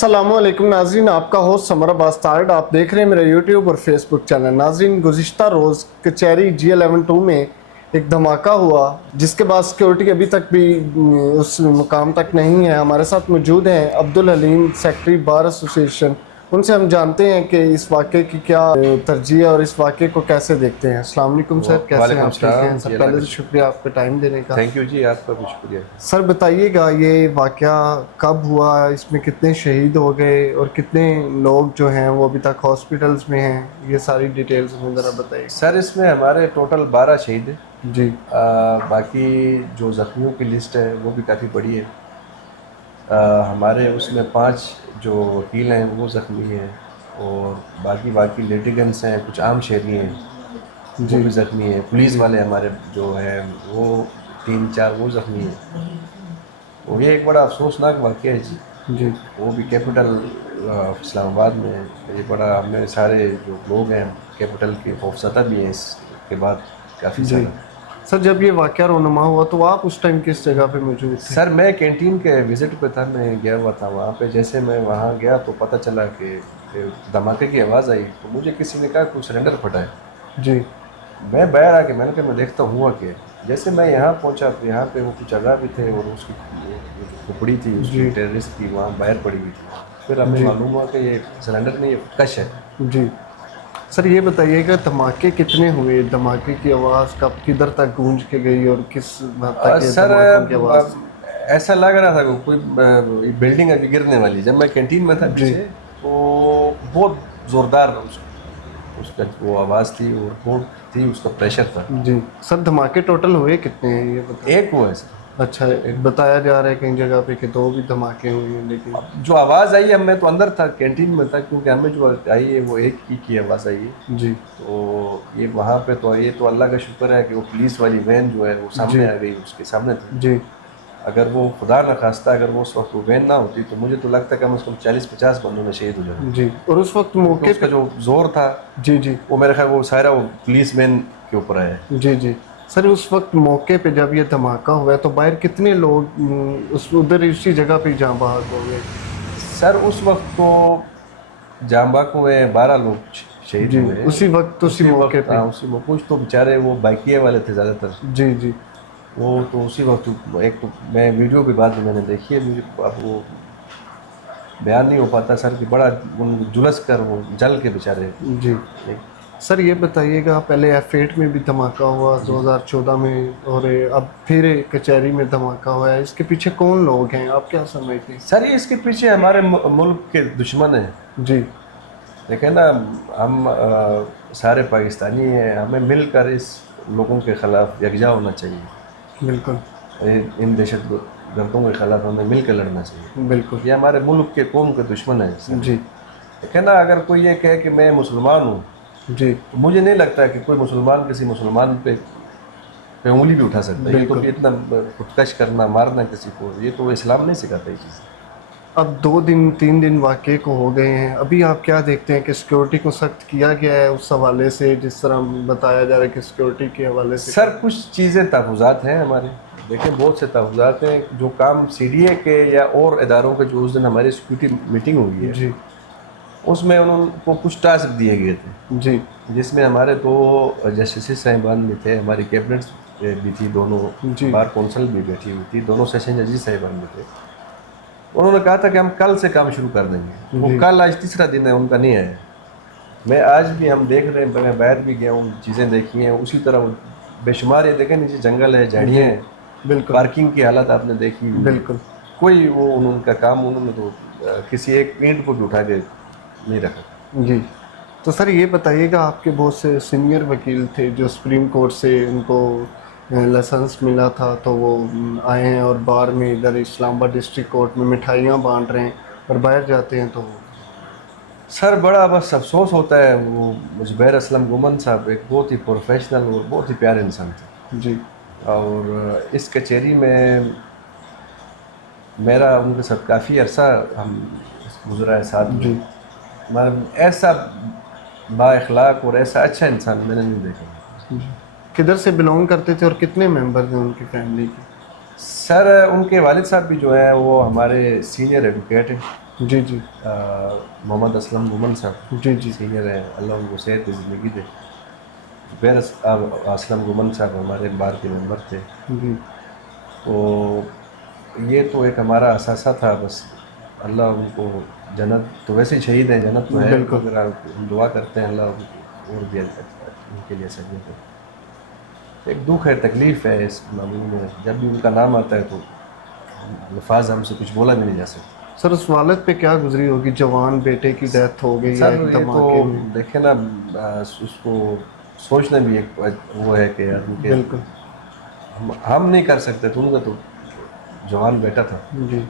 अस्सलामु अलैकुम नाज़रीन, आपका होस्ट समर बास्तार्ड आप देख रहे हैं मेरा यूट्यूब और फेसबुक चैनल। नाज़रीन, गुज़िश्ता रोज़ कचहरी G11-2 में एक धमाका हुआ जिसके बाद सिक्योरिटी अभी तक भी उस मुकाम तक नहीं है। हमारे साथ मौजूद हैं Abdul Haleem, secretary bar association. उनसे हम जानते हैं कि इस वाक़े की क्या तरजीह है और इस वाक़े को कैसे देखते हैं। अस्सलाम वालेकुम सर, कैसे हैं आप? ठीक हैं सर? पहले तो शुक्रिया आपका टाइम देने का। थैंक यू जी, आपका भी शुक्रिया। सर बताइएगा ये वाक़या कब हुआ, इसमें कितने शहीद हो गए और कितने लोग जो हैं वो अभी तक हॉस्पिटल्स में हैं, ये सारी डिटेल्स हमें ज़रा बताइए। सर इसमें हमारे टोटल 12 शहीद हैं जी बाकी जो ज़ख्मियों की लिस्ट है वो भी काफ़ी बड़ी है। हमारे उसमें 5 जो वकील हैं वो ज़ख्मी हैं और बाकी लिटिगेंट्स हैं, कुछ आम शहरी हैं वो भी ज़ख्मी हैं। पुलिस वाले हमारे जो हैं वो 3-4 वो ज़ख्मी हैं। और ये एक बड़ा अफसोसनाक वाक़या है जी। जी वो भी कैपिटल इस्लामाबाद में है। ये बड़ा हमें सारे जो लोग हैं कैपिटल के खौफज़दा भी हैं इसके बाद काफ़ी जी सारा। सर, जब ये वाक़या रोनुमा हुआ तो आप उस टाइम किस जगह पे मौजूद थे? सर मैं कैंटीन के विज़िट पे था, मैं गया हुआ था वहाँ पे। जैसे मैं वहाँ गया तो पता चला कि धमाके की आवाज़ आई तो मुझे किसी ने कहा कुछ सिलेंडर फटा है। जी मैं बाहर आके मैंने कहा मैं देखता हुआ कि जैसे मैं यहाँ पहुँचा तो यहाँ पे वो कुछ जगह भी थे और उसकी खोपड़ी थी उसकी टेररिस्ट की वहाँ बाहर पड़ी हुई थी। फिर हमें मालूम हुआ कि ये सिलेंडर नहीं, ये कश है। जी सर, ये बताइएगा धमाके कितने हुए, धमाके की आवाज़ कब किधर तक गूंज के गई और किस हद तक ये सर धमाकों की आवाज़? ऐसा लग रहा था कि कोई बिल्डिंग अभी गिरने वाली। जब मैं कैंटीन में था पीछे तो बहुत ज़ोरदार उसका वो आवाज़ थी और बहुत थी, उसका प्रेशर था। जी सर, धमाके टोटल हुए कितने हैं ये बताइए। एक हुआ है सर। अच्छा, बताया जा रहा है कई जगह पे कि 2 भी धमाके हुए हैं, लेकिन जो आवाज़ आई है, मैं तो अंदर था कैंटीन में था, क्योंकि हमें जो आई है वो एक की आवाज़ आई है। जी तो ये वहाँ पे तो ये तो अल्लाह का शुक्र है कि वो पुलिस वाली वैन जो है वो सामने आ गई, उसके सामने थी। जी अगर वो खुदा न खास्ता अगर वो उस वक्त वो वैन ना होती तो मुझे तो लगता है कम से कम 40-50 बंदों ने शहीद हो जाना। जी और उस वक्त मौके उसका पे जो जोर था जी जी वो मेरे ख्याल वो सारा वो पुलिस वैन के ऊपर आया है। जी जी सर, उस वक्त मौके पे जब ये धमाका हुआ तो बाहर कितने लोग उस उधर उसी जगह पे जाँ बहक हो गए? सर उस वक्त तो जामबाग में 12 लोग शहीद जी हुए। उसी वक्त उसी मौके पे? हाँ उसी में कुछ तो बेचारे वो बाइकिए वाले थे ज़्यादातर। जी जी वो तो उसी वक्त एक तो मैं वीडियो भी बाद में मैंने देखी है, मुझे अब वो बयान नहीं हो पाता सर कि बड़ा जुलस कर वो जल के बेचारे। जी सर, ये बताइएगा पहले F8 में भी धमाका हुआ 2014 में और अब फिर कचहरी में धमाका हुआ है, इसके पीछे कौन लोग हैं, आप क्या समझते हैं? सर ये इसके पीछे हमारे मुल्क के दुश्मन हैं। जी देखें ना, हम सारे पाकिस्तानी हैं, हमें मिलकर इस लोगों के ख़िलाफ़ यकजा होना चाहिए। बिल्कुल इन दहशत गर्दों के ख़िलाफ़ हमें मिलकर लड़ना चाहिए। बिल्कुल ये हमारे मुल्क के कौम के दुश्मन हैं। जी देखें ना, अगर कोई ये कहे कि मैं मुसलमान हूँ जी तो मुझे नहीं लगता कि कोई मुसलमान किसी मुसलमान पे उंगली भी उठा सकता है। ये तो इतना खुदकश करना, मारना किसी को, ये तो इस्लाम नहीं सिखाता ये चीज़। अब 2-3 दिन वाक़े को हो गए हैं, अभी आप क्या देखते हैं कि सिक्योरिटी को सख्त किया गया है उस हवाले से, जिस तरह बताया जा रहा है कि सिक्योरिटी के हवाले से? सर कुछ चीज़ें तहफ़्फ़ुज़ात हैं हमारे। देखें बहुत से तहफ़्फ़ुज़ात हैं जो काम CDA के या और इदारों के, जो उस दिन हमारी सिक्योरिटी मीटिंग हुई है जी उसमें उनको कुछ टास्क दिए गए थे, जी जिसमें हमारे 2 जस्टिस साहिबान भी थे, हमारी कैबिनेट भी थी, दोनों जी बार कौंसल भी बैठी हुई थी, दोनों सेशन जजेस साहिबान भी थे। उन्होंने कहा था कि हम कल से काम शुरू कर देंगे। वो कल आज तीसरा दिन है, उनका नहीं आया। मैं आज भी हम देख रहे हैं, मैं बाहर भी गया हूँ, चीज़ें देखी हैं उसी तरह बेशुमार। ये देखें नीचे जंगल है, झाड़ियाँ हैं, बिल्कुल पार्किंग की हालत आपने देखी हुई है। बिल्कुल कोई वो उनका काम उन्होंने तो किसी एक ईंट को भी उठा के नहीं रखा। जी तो सर ये बताइएगा, आपके बहुत से सीनियर वकील थे जो सुप्रीम कोर्ट से उनको लाइसेंस मिला था, तो वो आए हैं और बाहर में इधर इस्लामाबाद डिस्ट्रिक्ट कोर्ट में मिठाइयाँ बांट रहे हैं और बाहर जाते हैं तो सर बड़ा बस अफसोस होता है। वो जुबैर असलम गुमन साहब एक बहुत ही प्रोफेशनल और बहुत ही प्यारे इंसान थे। जी और इस कचहरी में मेरा उनके साथ काफ़ी अरसा हम गुजरा है साथ में। जी मतलब ऐसा बाइखलाक और ऐसा अच्छा इंसान मैंने नहीं देखा। जी किधर से बिलोंग करते थे और कितने मेंबर थे उनकी फैमिली के? सर उनके वालिद साहब भी जो है वो हमारे सीनियर एडवोकेट हैं جی جی محمد اسلم مومن صاحب جی جی سینئر ہیں, اللہ ان کو صحت کی زندگی دے. زبیر اسلم مومن صاحب ہمارے بار کے ممبر تھے. جی تو یہ تو ایک ہمارا اثاثہ تھا. بس اللہ ان کو جنت تو ویسے ہی شہید ہیں, جنت تو ہے, بالکل. مگر ہم دعا کرتے ہیں اللہ ان کو اور بھی ان کے لیے سجدے کرے. ایک دکھ ہے, تکلیف ہے اس معاملے میں. جب بھی ان کا نام آتا ہے تو الفاظ ہم سے کچھ بولا بھی نہیں جا سکتا. سر اس والد پہ کیا گزری ہوگی, جوان بیٹے کی ڈیتھ ہو گئی سر ایک یہ تو دھماکے میں. دیکھیں نا, اس کو سوچنا بھی ایک وہ ہے کہ یار ان کے بالکل. ہم نہیں کر سکتے تو ان کا تو جوان بیٹا تھا. جی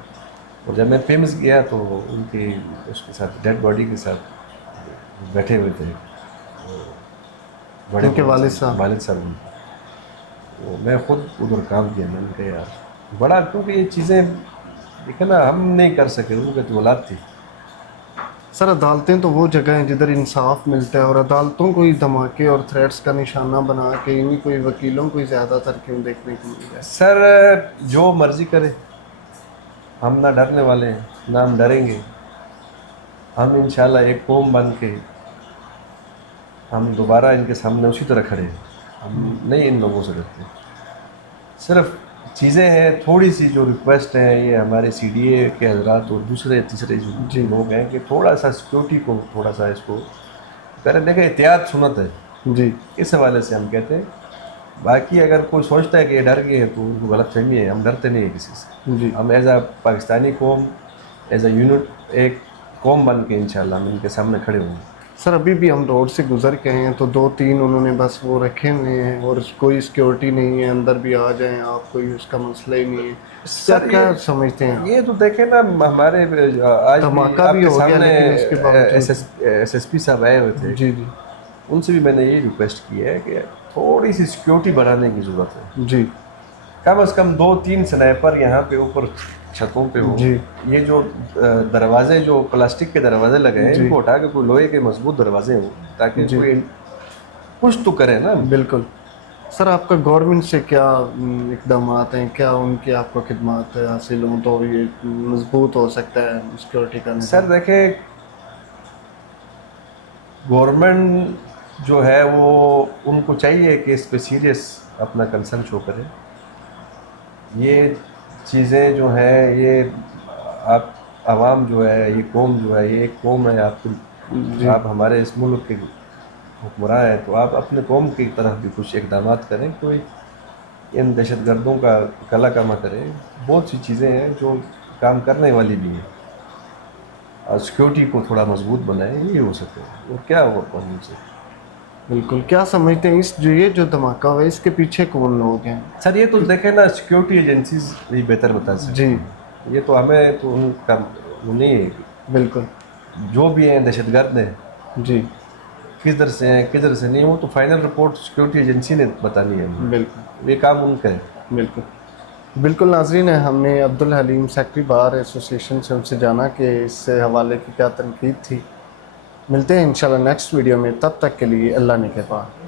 اور جب میں پیمز گیا تو ان کی اس کے ساتھ ڈیڈ باڈی کے ساتھ بیٹھے ہوئے تھے بڑے ان کے والد صاحب. والد صاحب. تو میں خود ادھر کام کیا. میں نے کہا یار بڑا, کیونکہ یہ چیزیں دیکھیں نا ہم نہیں کر سکے, ان کی تو اولاد تھی. سر عدالتیں تو وہ جگہ ہیں جدھر انصاف ملتا ہے, اور عدالتوں کو ہی دھماکے اور تھریٹس کا نشانہ بنا کے انہیں کوئی وکیلوں کو ہی زیادہ تر کیوں دیکھنے کو مل جائے. سر جو مرضی کرے, ہم نہ ڈرنے والے ہیں نہ ہم ڈریں گے. ہم انشاءاللہ ایک قوم بن کے ہم دوبارہ ان کے سامنے اسی طرح کھڑے ہیں. ہم نہیں ان لوگوں سے ڈرتے. صرف چیزیں ہیں تھوڑی سی جو ریکویسٹ ہیں, یہ ہمارے سی ڈی اے کے حضرات اور دوسرے تیسرے جی. جو لوگ ہیں کہ تھوڑا سا سیکورٹی کو تھوڑا سا اس کو کریں. دیکھیں احتیاط سنت ہے, جی اس حوالے سے ہم کہتے ہیں. باقی اگر کوئی سوچتا ہے کہ یہ ڈر گئے ہیں تو ان کو غلط فہمی ہے. ہم ڈرتے نہیں ہیں کسی سے. جی. ہم ایز اے پاکستانی قوم, ایز اے یونٹ, ایک قوم بن کے انشاءاللہ ہم ان کے سامنے کھڑے ہوں گے. سر ابھی بھی ہم روڈ سے گزر کے ہیں تو 2-3 انہوں نے بس وہ رکھے ہوئے ہیں, اور کوئی سیکورٹی نہیں ہے, اندر بھی آ جائیں آپ, کوئی اس کا مسئلہ ہی نہیں ہے. سر کیا سمجھتے ہیں آپ؟ یہ تو دیکھیں نا, ہمارے آج دھماکہ آپ بھی کے ہو گیا سامنے لیکن اس کے باوجود. ایس ایس پی صاحب آئے ہوئے تھے. جی جی ان سے بھی میں نے یہ ریکویسٹ کی ہے کہ تھوڑی سی سیکورٹی بڑھانے کی ضرورت ہے. جی کم از کم 2-3 سنائپر یہاں پہ اوپر چھتوں پہ ہو. جی یہ جو دروازے, جو پلاسٹک کے دروازے لگے ہیں, ان جی کو اٹھا کے کوئی لوہے کے مضبوط دروازے ہوں, تاکہ جی کوئی کچھ تو کرے نا. بالکل. سر آپ کا گورنمنٹ سے کیا اقدامات ہیں, کیا ان کی آپ کو خدمات حاصل ہوں تو یہ مضبوط ہو سکتا ہے سیکورٹی کا نظام؟ سر دیکھیں, گورنمنٹ جو ہے وہ ان کو چاہیے کہ اس پہ سیریس اپنا کنسرن شو کرے. یہ چیزیں جو ہیں, یہ آپ عوام جو ہے, یہ قوم جو ہے, یہ ایک قوم ہے. جی آپ ہمارے اس ملک کے حکمراں ہیں, تو آپ اپنے قوم کی طرف بھی کچھ اقدامات کریں. کوئی ان دہشت گردوں کا کلا کما کریں. بہت سی چیزیں ہیں جو کام کرنے والی بھی ہیں. اور سیکورٹی کو تھوڑا مضبوط بنائیں, یہ ہو سکے. اور کیا ہوا قانون سے. بالکل. کیا سمجھتے ہیں اس جو یہ جو دھماکہ ہوا ہے اس کے پیچھے کون لوگ ہیں؟ سر یہ تو دیکھیں نا, سیکورٹی ایجنسیز یہ بہتر بتا سکتی جی ہیں. یہ تو ہمیں تو ان کا وہ نہیں ہے. بالکل. جو بھی ہیں دہشت گرد ہیں, جی کدھر سے ہیں کدھر سے نہیں, وہ تو فائنل رپورٹ سیکورٹی ایجنسی نے بتانی ہے. بالکل یہ کام ان کا ہے. بالکل. بالکل ناظرین, ہم نے عبدالحلیم سیکرٹری بار ایسوسیشن سے ان سے جانا کہ اس سے حوالے کی کیا تنقید تھی. ملتے ہیں انشاءاللہ نیکسٹ ویڈیو میں, تب تک کے لیے اللہ نگہبان.